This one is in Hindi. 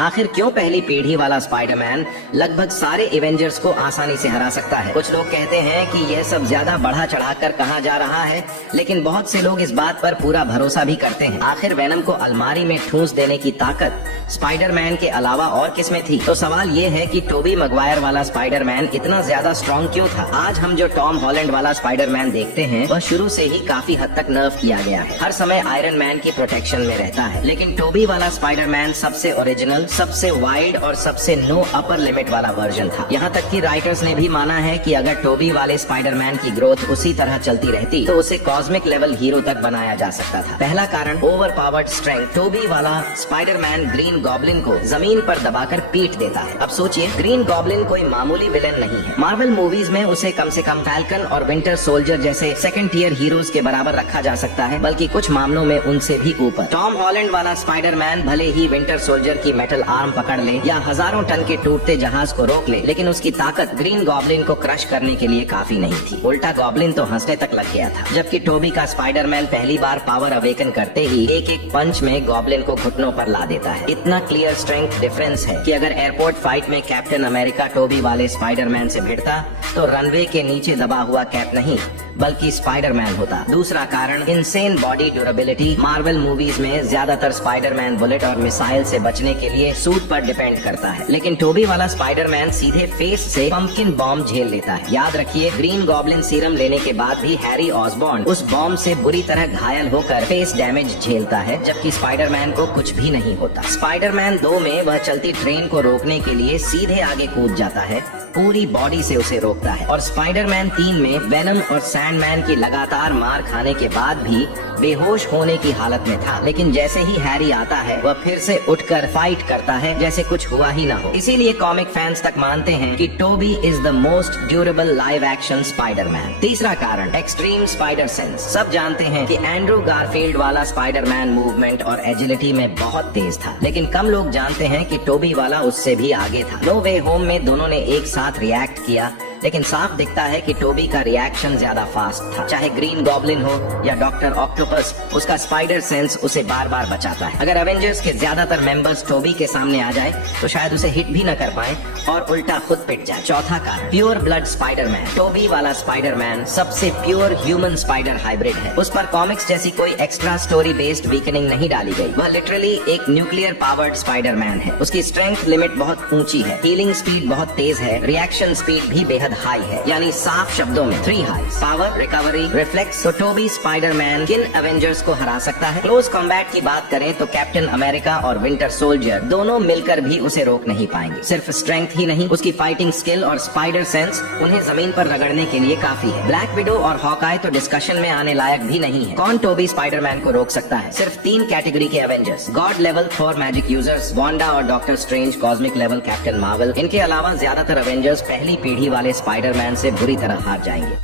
आखिर क्यों पहली पीढ़ी वाला स्पाइडरमैन लगभग सारे एवेंजर्स को आसानी से हरा सकता है? कुछ लोग कहते हैं कि यह सब ज्यादा बढ़ा चढ़ाकर कहा जा रहा है, लेकिन बहुत से लोग इस बात पर पूरा भरोसा भी करते हैं। आखिर वेनम को अलमारी में ठूंस देने की ताकत स्पाइडरमैन के अलावा और किसमें थी? तो सवाल ये है कि टोबी मैगवायर वाला स्पाइडरमैन इतना ज्यादा स्ट्रॉन्ग क्यों था? आज हम जो टॉम हॉलैंड वाला स्पाइडरमैन देखते हैं वह शुरू से ही काफी हद तक नर्व किया गया है। हर समय आयरन मैन की प्रोटेक्शन में रहता है, लेकिन टोबी वाला स्पाइडरमैन सबसे ओरिजिनल, सबसे वाइड और सबसे नो अपर लिमिट वाला वर्जन था। यहाँ तक कि राइटर्स ने भी माना है कि अगर टोबी वाले स्पाइडरमैन की ग्रोथ उसी तरह चलती रहती तो उसे कॉस्मिक लेवल हीरो तक बनाया जा सकता था। पहला कारण ओवर पावर्ड स्ट्रेंथ। टोबी वाला स्पाइडरमैन ग्रीन गॉब्लिन को जमीन पर दबाकर पीट देता है। अब सोचिए, ग्रीन गॉब्लिन कोई मामूली विलेन नहीं है। मार्वल मूवीज में उसे कम से कम फैल्कन और विंटर सोल्जर जैसे सेकंड टियर हीरोज के बराबर रखा जा सकता है, बल्कि कुछ मामलों में उनसे भी ऊपर। टॉम हॉलैंड वाला स्पाइडरमैन भले ही विंटर सोल्जर की मेटल आर्म पकड़ ले या हजारों टन के टूटते जहाज को रोक ले, लेकिन उसकी ताकत ग्रीन गॉब्लिन को क्रश करने के लिए काफी नहीं थी। उल्टा गॉब्लिन तो हंसने तक लग गया था। जबकि टोबी का स्पाइडरमैन पहली बार पावर अवेकन करते ही एक एक पंच में गॉब्लिन को घुटनों पर ला देता है। इतना क्लियर स्ट्रेंथ डिफरेंस है कि अगर एयरपोर्ट फाइट में कैप्टन अमेरिका टोबी वाले स्पाइडरमैन से भिड़ता तो रनवे के नीचे दबा हुआ कैप नहीं बल्कि स्पाइडरमैन होता। दूसरा कारण insane body durability. Marvel movies में ज्यादातर स्पाइडरमैन बुलेट और मिसाइल से बचने के लिए सूट पर डिपेंड करता है, लेकिन टोबी वाला स्पाइडरमैन सीधे फेस से पंपकिन बॉम्ब झेल लेता है। याद रखिए, ग्रीन गॉब्लिन सीरम लेने के बाद भी हैरी ऑसबॉर्न उस बॉम्ब से बुरी तरह घायल होकर फेस डैमेज झेलता है, जबकि स्पाइडरमैन को कुछ भी नहीं होता। स्पाइडरमैन 2 में वह चलती ट्रेन को रोकने के लिए सीधे आगे कूद जाता है, पूरी बॉडी से उसे रोकता है। और स्पाइडरमैन 3 में वेनम और सैंडमैन की लगातार मार खाने के बाद भी बेहोश होने की हालत में था, लेकिन जैसे ही हैरी आता है वह फिर से उठकर फाइट करता है जैसे कुछ हुआ ही ना हो। इसीलिए कॉमिक फैंस तक मानते हैं कि Tobey is the most durable live action Spiderman. तीसरा कारण एक्सट्रीम स्पाइडर सेंस। सब जानते हैं कि एंड्रू गारफील्ड वाला स्पाइडरमैन मूवमेंट और एजिलिटी में बहुत तेज था, लेकिन कम लोग जानते हैं कि टोबी वाला उससे भी आगे था। नो वे होम में दोनों ने एक साथ रिएक्ट किया, लेकिन साफ दिखता है कि टोबी का रिएक्शन ज्यादा फास्ट था। चाहे ग्रीन गॉब्लिन हो या डॉक्टर ऑक्टोपस, उसका स्पाइडर सेंस उसे बार बार बचाता है। अगर एवेंजर्स के ज्यादातर मेंबर्स टोबी के सामने आ जाए तो शायद उसे हिट भी न कर पाए और उल्टा खुद पिट जाए। चौथा कारण प्योर ब्लड स्पाइडरमैन। टोबी वाला स्पाइडरमैन सबसे प्योर ह्यूमन स्पाइडर हाइब्रिड है। उस पर कॉमिक्स जैसी कोई एक्स्ट्रा स्टोरी बेस्ड वीकनिंग नहीं डाली गई। वह लिटरली एक न्यूक्लियर पावर्ड स्पाइडरमैन है। उसकी स्ट्रेंथ लिमिट बहुत ऊंची है, हीलिंग स्पीड बहुत तेज है, रिएक्शन स्पीड भी बेहद हाई है, यानी साफ शब्दों में 3 हाइज: पावर, रिकवरी, रिफ्लेक्स। तो टोबी स्पाइडरमैन किन एवेंजर्स को हरा सकता है? क्लोज कॉम्बैट की बात करें तो कैप्टन अमेरिका और विंटर सोल्जर दोनों मिलकर भी उसे रोक नहीं पाएंगे। सिर्फ स्ट्रेंथ ही नहीं, उसकी फाइटिंग स्किल और स्पाइडर सेंस उन्हें जमीन पर रगड़ने के लिए काफी है। ब्लैक विडो और हॉकाई तो डिस्कशन में आने लायक भी नहीं है। कौन टोबी स्पाइडरमैन को रोक सकता है? सिर्फ 3 कैटेगरी के Avengers: god level Thor magic users, Wanda और doctor Strange, cosmic level Captain Marvel. इनके अलावा ज्यादातर एवेंजर्स पहली पीढ़ी वाले स्पाइडरमैन से बुरी तरह हार जाएंगे।